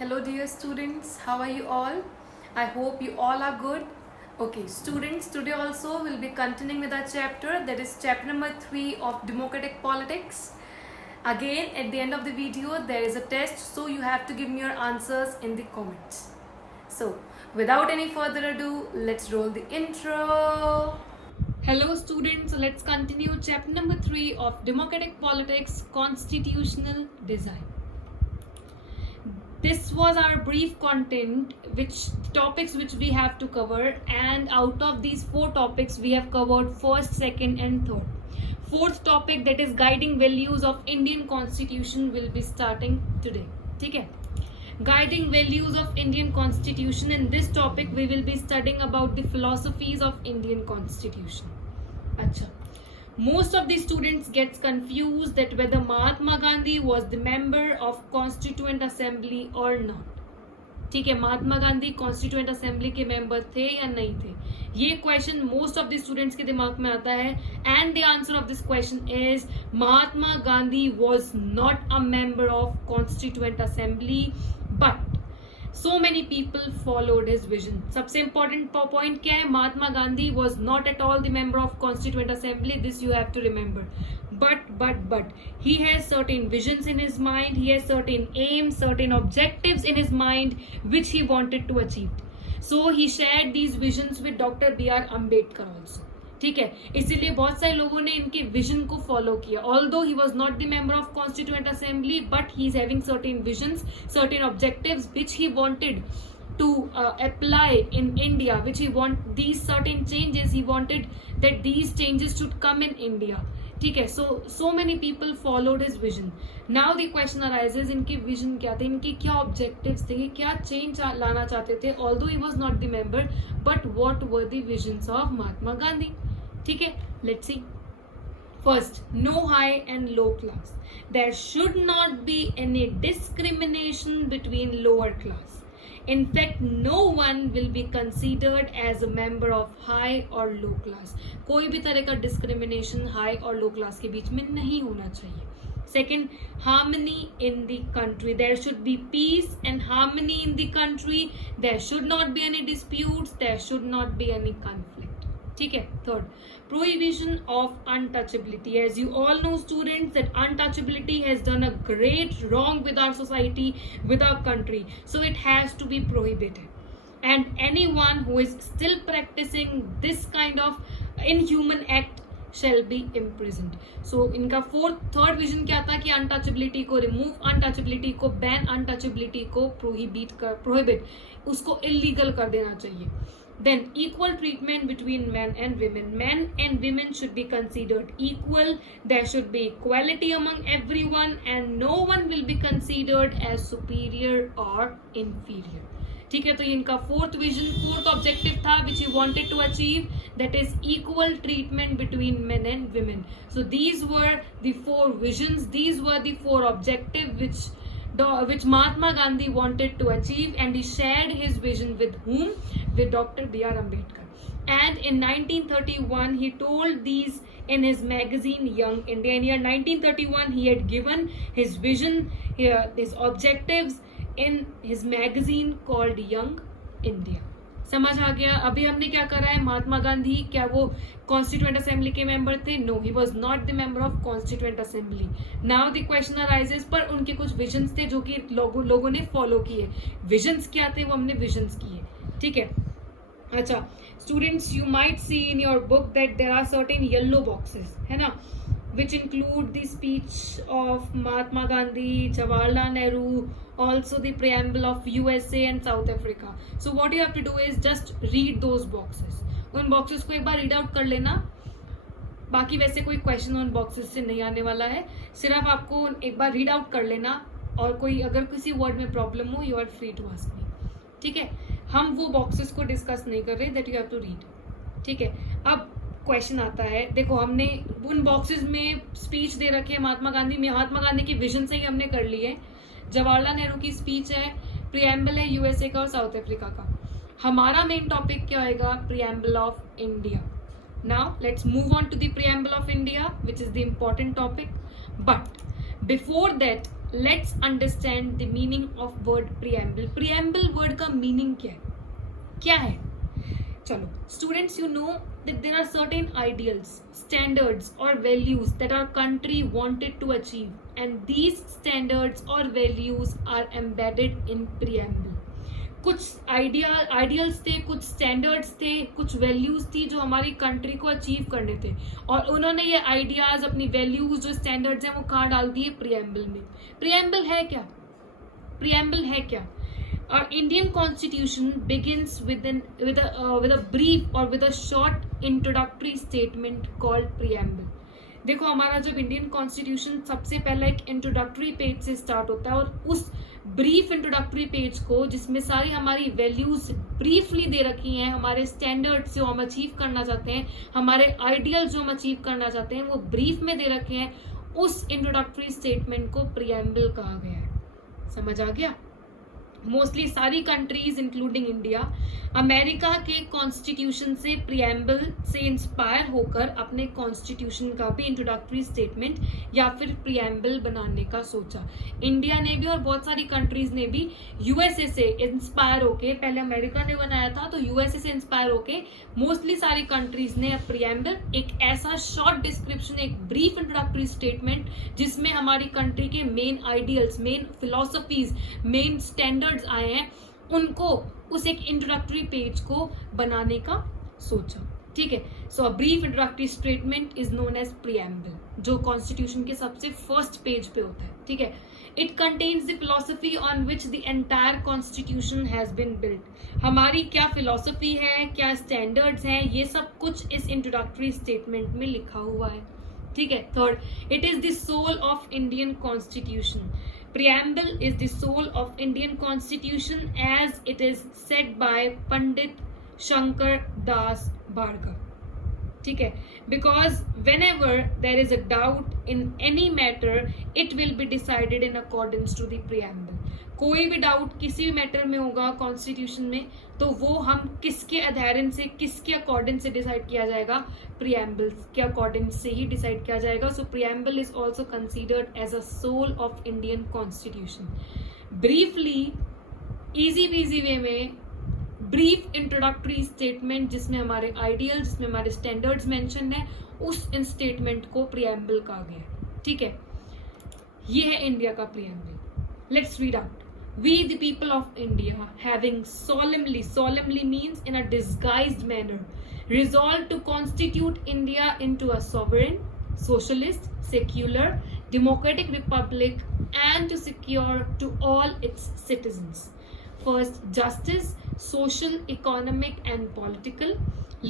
Hello dear students, how are you all? I hope you all are good. Okay students, today also we'll be continuing with our chapter, that is chapter number 3 of democratic politics. Again at the end of the video there is a test, so you have to give me your answers in the comments. So without any further ado, let's roll the intro. Hello students, let's continue chapter number 3 of democratic politics, constitutional design. This was our brief content, topics which we have to cover, and out of these 4 topics we have covered first, second and third. Fourth topic, that is guiding values of Indian constitution, will be starting today. Okay, guiding values of Indian constitution. In this topic we will be studying about the philosophies of Indian constitution. Acha. Most of the students gets confused that whether Mahatma Gandhi was the member of Constituent Assembly or not. ठीक है, Mahatma Gandhi constituent assembly के member थे या नहीं थे, ये question most of the students के दिमाग में आता है. And the answer of this question is Mahatma Gandhi was not a member of constituent assembly, but so many people followed his vision. सबसे important point क्या है? Mahatma Gandhi was not at all the member of Constituent Assembly. This you have to remember. But he has certain visions in his mind. He has certain aims, certain objectives in his mind which he wanted to achieve. So he shared these visions with Dr. B.R. Ambedkar also. ठीक है, इसीलिए बहुत सारे लोगों ने इनके vision को follow किया. Although he was not the member of constituent assembly, but he is having certain visions, certain objectives which he wanted to apply in India, which he want these certain changes, he wanted that these changes should come in India. ठीक है, so many people followed his vision. Now the question arises, इनके vision क्या थे, इनके क्या objectives थे, क्या change लाना चाहते थे. Although he was not the member, but what were the visions of Mahatma Gandhi. ठीक है, let's see. First, no high and low class. There should not be any discrimination between lower class. In fact, no one will be considered as a member of high or low class. कोई भी तरह का discrimination high और low class के बीच में नहीं होना चाहिए. Second, harmony in the country. There should be peace and harmony in the country. There should not be any disputes. There should not be any conflict. ठीक है. Third, prohibition of untouchability. As you all know students, that untouchability has done a great wrong with our society, with our country, so it has to be prohibited. And anyone who is still practicing this kind of inhuman act shall be imprisoned. So इनका third vision क्या था कि untouchability को remove, untouchability को ban, untouchability को prohibit, उसको illegal कर देना चाहिए. Then equal treatment between men and women. Men and women should be considered equal. There should be equality among everyone, and no one will be considered as superior or inferior. ठीक है, तो इनका fourth vision, fourth objective था which he wanted to achieve, that is equal treatment between men and women. So these were the 4 visions, these were the 4 objectives which Mahatma Gandhi wanted to achieve, and he shared his vision with whom? With Dr. B.R. Ambedkar. And in 1931 he told these in his magazine Young India. In year 1931 he had given his vision, his objectives in his magazine called Young India. समझ आ गया? अभी हमने क्या करा है, महात्मा गांधी क्या वो constituent assembly के मेंबर थे? No, he was not the member of constituent assembly. Now the question arises, पर उनके कुछ विजन्स थे जो कि लोगों ने फॉलो किए. विजन्स क्या थे, वो हमने विजन्स किए. ठीक है. अच्छा students, you might see in your book that there are certain yellow boxes, है ना, which include the speech of Mahatma Gandhi, Jawaharlal Nehru, also the preamble of USA and South Africa. So what you have to do is just read those boxes. उन boxes को एक बार read out कर लेना. बाकी वैसे कोई question उन boxes से नहीं आने वाला है, सिर्फ आपको एक बार read out कर लेना, और कोई अगर किसी word में problem हो, you are free to ask me. ठीक है, हम वो boxes को discuss नहीं कर रहे, that you have to read. ठीक है. अब क्वेश्चन आता है, देखो हमने उन बॉक्सेस में स्पीच दे रखी है महात्मा गांधी के विजन से ही हमने कर ली है. जवाहरलाल नेहरू की स्पीच है, प्रीएम्बल है यूएसए का और साउथ अफ्रीका का. हमारा मेन टॉपिक क्या होगा? Preamble of India. Now let's move on to the preamble of India, which is the important topic. But before that let's understand the meaning of word preamble. Preamble word का meaning क्या है? चलो students, you know that there are certain ideals, standards or values that our country wanted to achieve, and these standards or values are embedded in preamble. कुछ ideals थे, कुछ standards थे, कुछ values थी जो हमारी कंट्री को अचीव करने थे, और उन्होंने ये आइडियाज, अपनी वैल्यूज, जो स्टैंडर्ड्स हैं, वो कहाँ डाल दिए? प्रिएम्बल में. प्रिएम्बल है क्या? प्रिएम्बल है क्या? Our Indian Constitution begins with a brief or with a short introductory statement called preamble. देखो, हमारा जब इंडियन कॉन्स्टिट्यूशन सबसे पहला एक इंट्रोडक्टरी पेज से स्टार्ट होता है, और उस ब्रीफ इंट्रोडक्टरी पेज को, जिसमें सारी हमारी वैल्यूज ब्रीफली दे रखी हैं, हमारे स्टैंडर्ड्स जो हम अचीव करना चाहते हैं, हमारे आइडियल जो हम अचीव करना चाहते हैं, वो ब्रीफ में दे रखे हैं, उस इंट्रोडक्टरी स्टेटमेंट को प्रिएम्बल कहा गया है. समझ आ गया? मोस्टली सारी कंट्रीज इंक्लूडिंग इंडिया अमेरिका के कॉन्स्टिट्यूशन से, प्रिएम्बल से इंस्पायर होकर अपने कॉन्स्टिट्यूशन का भी इंट्रोडक्टरी स्टेटमेंट या फिर प्रिएम्बल बनाने का सोचा. इंडिया ने भी और बहुत सारी कंट्रीज ने भी यूएसए से इंस्पायर होके, पहले अमेरिका ने बनाया था तो यूएसए से इंस्पायर होके मोस्टली सारी कंट्रीज ने प्रिएम्बल, एक ऐसा शॉर्ट डिस्क्रिप्शन, एक ब्रीफ इंट्रोडक्टरी स्टेटमेंट जिसमें हमारी कंट्री के main ideals, main philosophies, main standards आए हैं, उनको उस एक इंट्रोडक्टरी पेज को बनाने का सोचा. ठीक है. So a brief introductory statement is known as preamble, जो कॉन्स्टिट्यूशन के सबसे फर्स्ट पेज पे होता है. ठीक है. It contains the philosophy on which the entire constitution has been built. हमारी क्या फिलोसफी है, क्या स्टैंडर्ड्स हैं, ये सब कुछ इस इंट्रोडक्टरी स्टेटमेंट में लिखा हुआ है. ठीक है. Third, it is the soul of Indian constitution. Preamble is the soul of Indian Constitution as it is said by Pandit Shankar Das Bhargava. ठीक है. Because whenever there is a doubt in any matter, it will be decided in accordance to the preamble. कोई भी doubt किसी भी matter में होगा constitution में, तो वो हम किसके अधेरेंस से, किसके अकॉर्डिंग से डिसाइड किया जाएगा? प्रिएम्बल के अकॉर्डिंग से ही डिसाइड किया जाएगा. So preamble is also considered as a soul of Indian constitution. Briefly, easy peasy way में, ब्रीफ इंट्रोडक्टरी स्टेटमेंट जिसमें हमारे आइडियल, जिसमें हमारे स्टैंडर्ड्स मेंशन है, उस इन स्टेटमेंट को प्रिएम्बल कहा गया. ठीक है. ये है इंडिया का preamble. Let's read out. We, the people of India, having solemnly means in a disguised manner, resolved to constitute India into a sovereign, socialist, secular, democratic republic, and to secure to all its citizens, first, justice, social, economic, and political,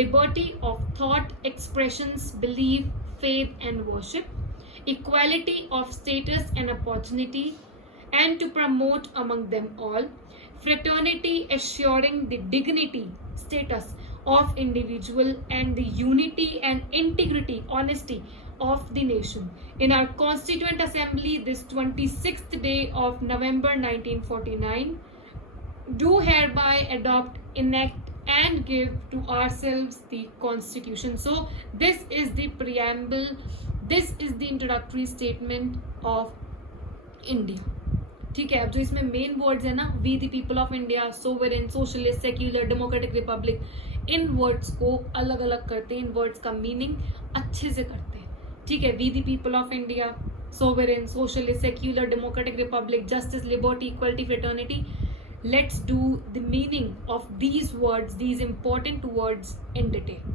liberty of thought, expressions, belief, faith, and worship, equality of status and opportunity, and to promote among them all fraternity, assuring the dignity, status of individual and the unity and integrity, honesty of the nation. In our Constituent Assembly this 26th day of November 1949, do hereby adopt, enact, and give to ourselves the Constitution. So this is the preamble, this is the introductory statement of India. ठीक है. अब जो इसमें main words है ना, we the people of India, sovereign, socialist, secular, democratic republic, इन words को अलग अलग करते हैं, इन वर्ड्स का मीनिंग अच्छे से करते हैं. ठीक है. We the people of India, sovereign, socialist, secular, democratic republic, justice, liberty, equality, fraternity. Let's do the meaning of these words, these important words in detail.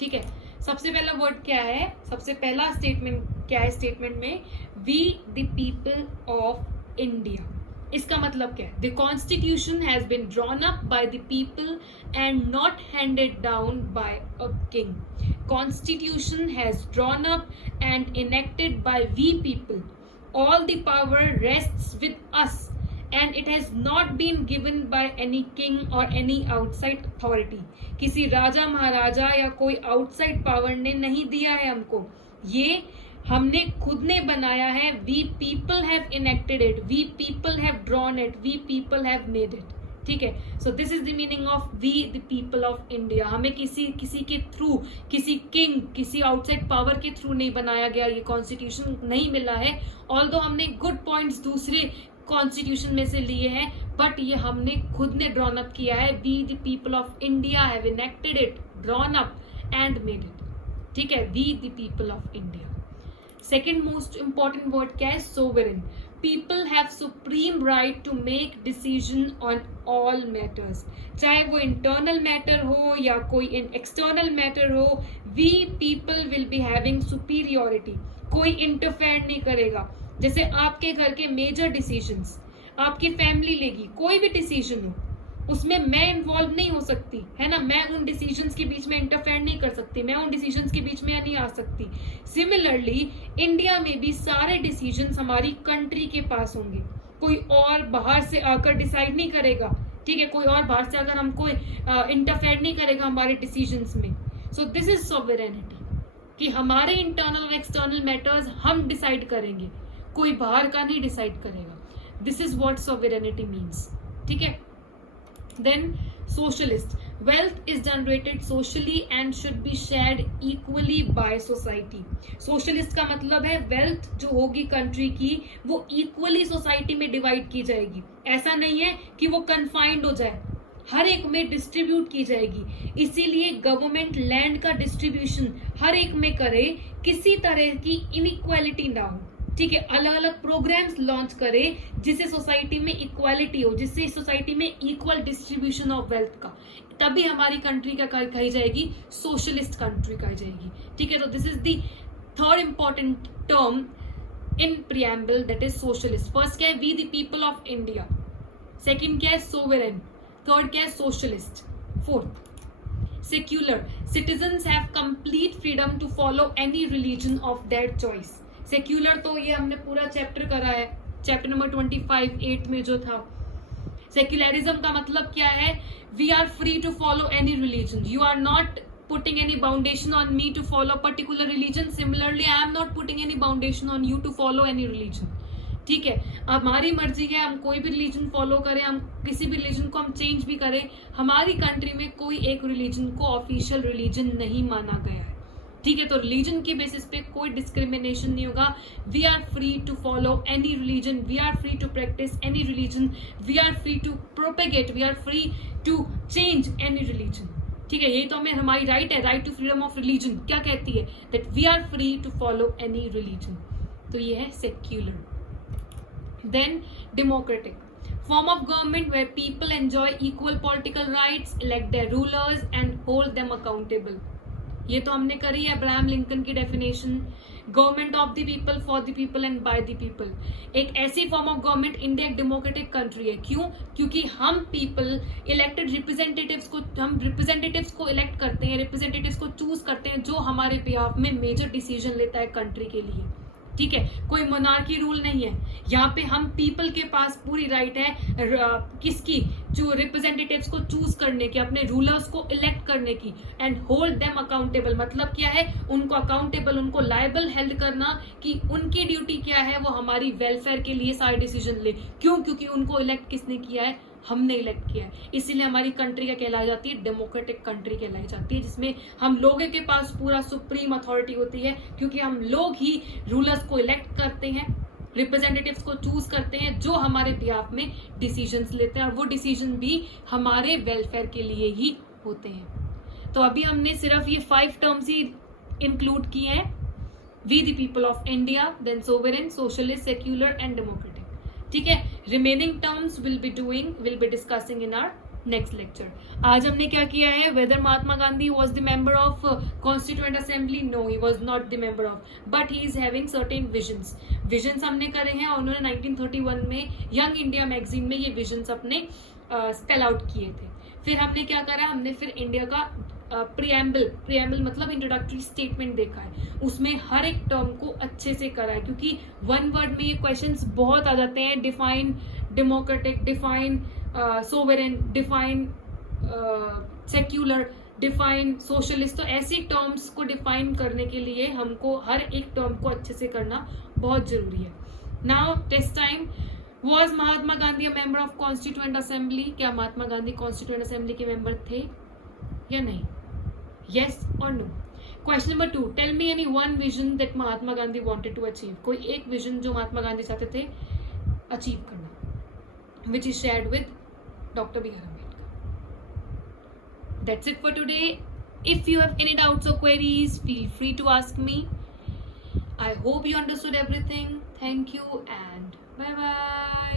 ठीक है. सबसे पहला वर्ड क्या है? सबसे पहला स्टेटमेंट क्या है? स्टेटमेंट में we the people of India. इसका मतलब क्या है? The constitution has been drawn up by the people and not handed down by a king. Constitution has drawn up and enacted by we people. All the power rests with us and it has not been given by any king or any outside authority. किसी राजा महाराजा या कोई outside power ने नहीं दिया है हमको, ये हमने खुद ने बनाया है. We people have enacted it, we people have drawn it, we people have made it. ठीक है. So this is the meaning of we the people of India. हमें किसी के थ्रू, किसी किंग, किसी आउटसाइड पावर के थ्रू नहीं बनाया गया, ये कॉन्स्टिट्यूशन नहीं मिला है. ऑल्दो हमने गुड पॉइंट्स दूसरे कॉन्स्टिट्यूशन में से लिए हैं, बट ये हमने खुद ने ड्रॉन अप किया है. We the people of India have enacted it, drawn up and made it. ठीक है, we the people of India. Second most important word क्या है? Sovereign. People have supreme right to make decision on all matters. चाहे वो internal matter हो या कोई external matter हो, we people will be having superiority. कोई interfere नहीं करेगा. जैसे आपके घर के major decisions आपकी फैमिली लेगी, कोई भी डिसीजन हो उसमें मैं इन्वॉल्व नहीं हो सकती, है ना. मैं उन डिसीजंस के बीच में इंटरफेयर नहीं कर सकती, मैं उन डिसीजंस के बीच में नहीं आ सकती. सिमिलरली इंडिया में भी सारे डिसीजंस हमारी कंट्री के पास होंगे. कोई और बाहर से आकर डिसाइड नहीं करेगा. ठीक है, कोई और बाहर से अगर हमको इंटरफेयर नहीं करेगा हमारे डिसीजंस में. सो दिस इज सॉवरेनिटी, कि हमारे इंटरनल और एक्सटर्नल मैटर्स हम डिसाइड करेंगे, कोई बाहर का नहीं डिसाइड करेगा. This is what sovereignty means. ठीक है. Then socialist. Wealth is generated socially and should be shared equally by society. Socialist का मतलब है wealth जो होगी कंट्री की वो equally सोसाइटी में डिवाइड की जाएगी. ऐसा नहीं है कि वो confined हो जाए, हर एक में डिस्ट्रीब्यूट की जाएगी. इसीलिए गवर्नमेंट लैंड का डिस्ट्रीब्यूशन हर एक में करे, किसी तरह की इनइक्वालिटी ना हो. ठीक है, अलग अलग प्रोग्राम्स लॉन्च करे जिससे सोसाइटी में इक्वालिटी हो, जिससे सोसाइटी में इक्वल डिस्ट्रीब्यूशन ऑफ वेल्थ का. तभी हमारी कंट्री का कही जाएगी सोशलिस्ट कंट्री कही जाएगी. ठीक है, तो this is the third important term in preamble, that is socialist. First क्या है? We the people of India. Second क्या है? सोवरेन. थर्ड क्या है? Socialist. Fourth secular. Citizens have complete freedom to follow any religion of their choice. Secular तो ये हमने पूरा चैप्टर करा है, चैप्टर नंबर 25 में जो था. सेक्युलरिज्म का मतलब क्या है? We are free to follow any religion. You are not putting any boundation on me to follow particular religion. Similarly I am not putting any boundation on you to follow any religion. ठीक है, हमारी मर्जी है, हम कोई भी religion follow करें, हम किसी भी रिलीजन को हम चेंज भी करें. हमारी कंट्री में कोई एक रिलीजन को ऑफिशियल रिलीजन नहीं माना गया है. ठीक है, तो रिलीजन की बेसिस पे कोई डिस्क्रिमिनेशन नहीं होगा. We are free to follow any religion, we are free to practise any religion, we are free to propagate, we are free to change any religion. ठीक है, यही तो हमें हमारी राइट है, right to freedom of religion. क्या कहती है? That we are free to follow any religion. तो ये है secular. Then democratic. Form of government where people enjoy equal political rights, elect their rulers and hold them accountable. ये तो हमने करी है अब्राहम लिंकन की definition. Government of the people, for the people and bye the people. एक ऐसी form of government, India एक democratic country है. क्यों? क्योंकि हम पीपल इलेक्टेड रिप्रेजेंटेटिव्स को इलेक्ट करते हैं, रिप्रेजेंटेटिव्स को चूज करते हैं जो हमारे बिहाफ में मेजर डिसीजन लेता है कंट्री के लिए. ठीक है, कोई मोनार्की रूल नहीं है यहाँ पे. हम पीपल के पास पूरी राइट है किसकी? जो रिप्रेजेंटेटिव्स को चूज करने की, अपने रूलर्स को इलेक्ट करने की. एंड होल्ड देम अकाउंटेबल मतलब क्या है? उनको अकाउंटेबल, उनको लायबल हेल्ड करना कि उनकी ड्यूटी क्या है, वो हमारी वेलफेयर के लिए सारे डिसीजन ले. क्यों? क्योंकि उनको इलेक्ट किसने किया है? हमने इलेक्ट किया है. इसीलिए हमारी कंट्री क्या कहलाई जाती है? डेमोक्रेटिक कंट्री कहलाई जाती है, जिसमें हम लोगों के पास पूरा सुप्रीम अथॉरिटी होती है, क्योंकि हम लोग ही रूलर्स को इलेक्ट करते हैं, रिप्रेजेंटेटिव्स को चूज करते हैं जो हमारे बिहाफ में डिसीजंस लेते हैं, और वो डिसीजन भी हमारे वेलफेयर के लिए ही होते हैं. तो अभी हमने सिर्फ ये 5 टर्म्स ही इंक्लूड किए हैं. We the people of India, then sovereign, socialist, secular and democratic. ठीक है, remaining terms will be discussing in our next lecture. आज हमने क्या किया है? Whether Mahatma Gandhi was the member of constituent assembly? No, he was not the member of, but he is having certain visions हमने करे हैं. और उन्होंने 1931 में यंग इंडिया मैगजीन में ये विजन्स अपने स्पेल आउट किए थे. फिर हमने क्या करा? हमने फिर इंडिया का प्रिएम्बल मतलब इंट्रोडक्टरी स्टेटमेंट देखा है. उसमें हर एक टर्म को अच्छे से करा है, क्योंकि वन वर्ड में ये क्वेश्चंस बहुत आ जाते हैं. Define democratic, define sovereign, define secular, define socialist. तो ऐसी टर्म्स को डिफाइन करने के लिए हमको हर एक टर्म को अच्छे से करना बहुत जरूरी है. Now test time. Was Mahatma Gandhi a member of Constituent Assembly? क्या महात्मा गांधी Constituent Assembly के member थे या नहीं? Yes or no? Question number 2. Tell me any one vision that Mahatma Gandhi wanted to achieve. कोई एक vision जो महात्मा गांधी चाहते थे achieve करना, which is shared with Dr. B.R. Ambedkar. That's it for today. If you have any doubts or queries, feel free to ask me. I hope you understood everything. Thank you and bye bye.